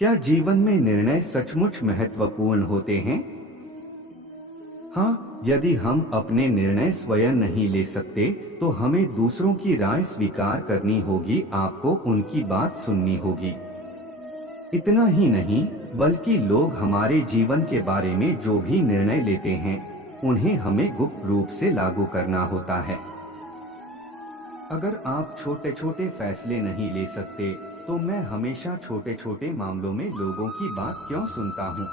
क्या जीवन में निर्णय सचमुच महत्वपूर्ण होते हैं? हाँ, यदि हम अपने निर्णय स्वयं नहीं ले सकते, तो हमें दूसरों की राय स्वीकार करनी होगी, आपको उनकी बात सुननी होगी। इतना ही नहीं, बल्कि लोग हमारे जीवन के बारे में जो भी निर्णय लेते हैं, उन्हें हमें गुप्त रूप से लागू करना होता है। अगर आप छोटे छोटे फैसले नहीं ले सकते, तो मैं हमेशा छोटे छोटे मामलों में लोगों की बात क्यों सुनता हूँ?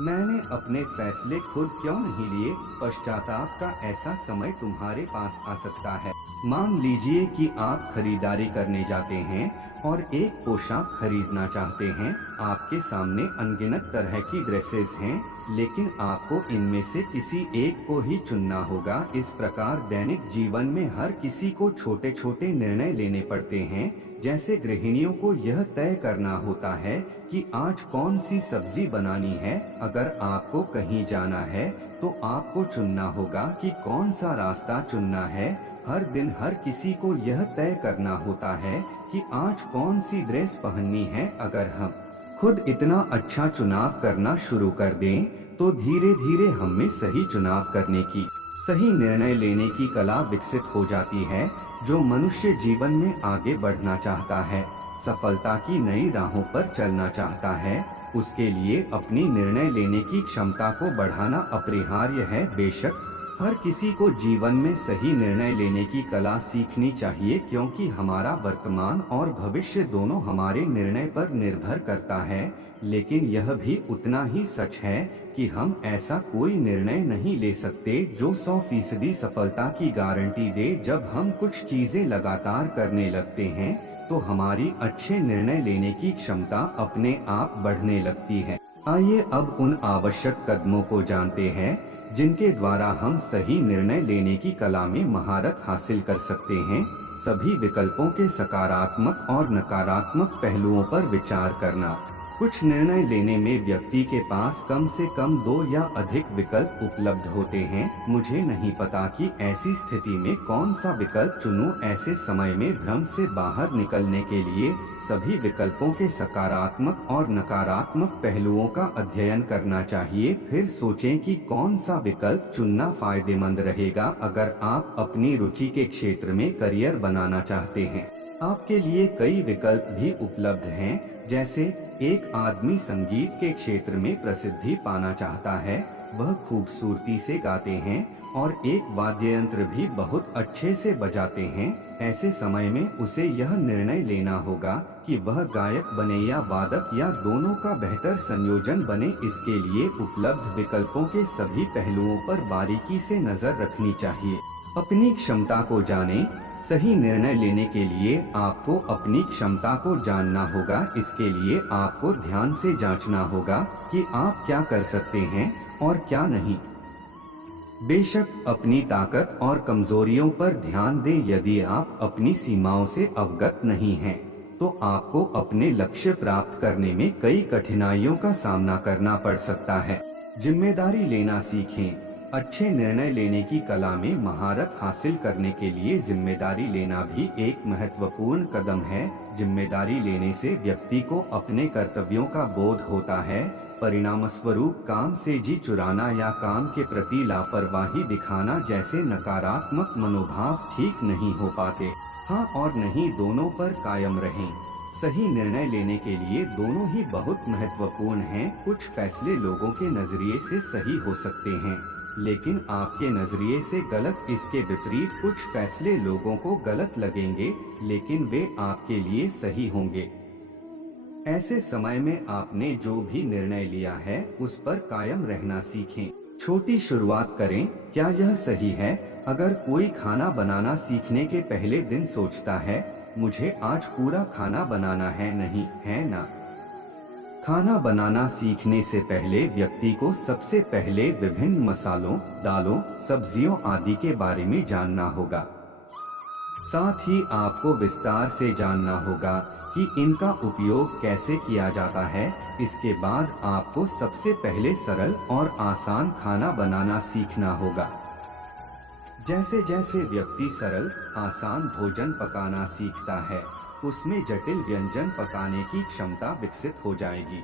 मैंने अपने फैसले खुद क्यों नहीं लिए? पश्चाताप का ऐसा समय तुम्हारे पास आ सकता है। मान लीजिए कि आप खरीदारी करने जाते हैं और एक पोशाक खरीदना चाहते हैं। आपके सामने अनगिनत तरह की ड्रेसेस हैं, लेकिन आपको इनमें से किसी एक को ही चुनना होगा। इस प्रकार दैनिक जीवन में हर किसी को छोटे छोटे निर्णय लेने पड़ते हैं। जैसे गृहिणियों को यह तय करना होता है कि आज कौन सी सब्जी बनानी है। अगर आपको कहीं जाना है, तो आपको चुनना होगा कि कौन सा रास्ता चुनना है। हर दिन हर किसी को यह तय करना होता है कि आज कौन सी ड्रेस पहननी है। अगर हम खुद इतना अच्छा चुनाव करना शुरू कर दें, तो धीरे धीरे हम में सही चुनाव करने की, सही निर्णय लेने की कला विकसित हो जाती है। जो मनुष्य जीवन में आगे बढ़ना चाहता है, सफलता की नई राहों पर चलना चाहता है, उसके लिए अपनी निर्णय लेने की क्षमता को बढ़ाना अपरिहार्य है। बेशक हर किसी को जीवन में सही निर्णय लेने की कला सीखनी चाहिए, क्योंकि हमारा वर्तमान और भविष्य दोनों हमारे निर्णय पर निर्भर करता है। लेकिन यह भी उतना ही सच है कि हम ऐसा कोई निर्णय नहीं ले सकते जो 100% सफलता की गारंटी दे। जब हम कुछ चीजें लगातार करने लगते हैं, तो हमारी अच्छे निर्णय लेने की क्षमता अपने आप बढ़ने लगती है। आइए अब उन आवश्यक कदमों को जानते हैं जिनके द्वारा हम सही निर्णय लेने की कला में महारत हासिल कर सकते हैं। सभी विकल्पों के सकारात्मक और नकारात्मक पहलुओं पर विचार करना। कुछ निर्णय लेने में व्यक्ति के पास कम से कम 2 या अधिक विकल्प उपलब्ध होते हैं। मुझे नहीं पता कि ऐसी स्थिति में कौन सा विकल्प चुनूं। ऐसे समय में भ्रम से बाहर निकलने के लिए सभी विकल्पों के सकारात्मक और नकारात्मक पहलुओं का अध्ययन करना चाहिए। फिर सोचें कि कौन सा विकल्प चुनना फायदेमंद रहेगा। अगर आप अपनी रुचि के क्षेत्र में करियर बनाना चाहते हैं, आपके लिए कई विकल्प भी उपलब्ध हैं। जैसे एक आदमी संगीत के क्षेत्र में प्रसिद्धि पाना चाहता है, वह खूबसूरती से गाते हैं और एक वाद्य यंत्र भी बहुत अच्छे से बजाते हैं। ऐसे समय में उसे यह निर्णय लेना होगा कि वह गायक बने या वादक, या दोनों का बेहतर संयोजन बने। इसके लिए उपलब्ध विकल्पों के सभी पहलुओं पर बारीकी से नजर रखनी चाहिए। अपनी क्षमता को जानें। सही निर्णय लेने के लिए आपको अपनी क्षमता को जानना होगा। इसके लिए आपको ध्यान से जांचना होगा कि आप क्या कर सकते हैं और क्या नहीं। बेशक अपनी ताकत और कमजोरियों पर ध्यान दें। यदि आप अपनी सीमाओं से अवगत नहीं हैं, तो आपको अपने लक्ष्य प्राप्त करने में कई कठिनाइयों का सामना करना पड़ सकता है। जिम्मेदारी लेना सीखें। अच्छे निर्णय लेने की कला में महारत हासिल करने के लिए जिम्मेदारी लेना भी एक महत्वपूर्ण कदम है। जिम्मेदारी लेने से व्यक्ति को अपने कर्तव्यों का बोध होता है। परिणामस्वरूप काम से जी चुराना या काम के प्रति लापरवाही दिखाना जैसे नकारात्मक मनोभाव ठीक नहीं हो पाते। हाँ और नहीं दोनों पर कायम रहें। सही निर्णय लेने के लिए दोनों ही बहुत महत्वपूर्ण हैं। कुछ फैसले लोगों के नजरिए से सही हो सकते हैं, लेकिन आपके नजरिए से गलत। इसके विपरीत कुछ फैसले लोगों को गलत लगेंगे, लेकिन वे आपके लिए सही होंगे। ऐसे समय में आपने जो भी निर्णय लिया है, उस पर कायम रहना सीखें। छोटी शुरुआत करें। क्या यह सही है? अगर कोई खाना बनाना सीखने के पहले दिन सोचता है, मुझे आज पूरा खाना बनाना है, नहीं है ना? खाना बनाना सीखने से पहले व्यक्ति को सबसे पहले विभिन्न मसालों, दालों, सब्जियों आदि के बारे में जानना होगा। साथ ही आपको विस्तार से जानना होगा कि इनका उपयोग कैसे किया जाता है। इसके बाद आपको सबसे पहले सरल और आसान खाना बनाना सीखना होगा। जैसे जैसे व्यक्ति सरल, आसान भोजन पकाना सीखता है, उसमें जटिल व्यंजन पकाने की क्षमता विकसित हो जाएगी।